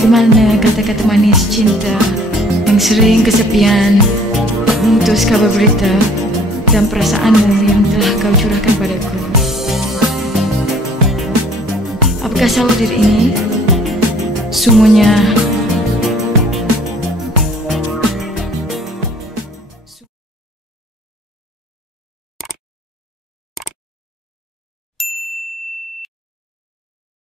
Di mana kata-kata manis cinta yang sering kesepian mengutus kabar berita dan perasaanmu yang telah kau curahkan padaku. Apakah salah diri ini? Semuanya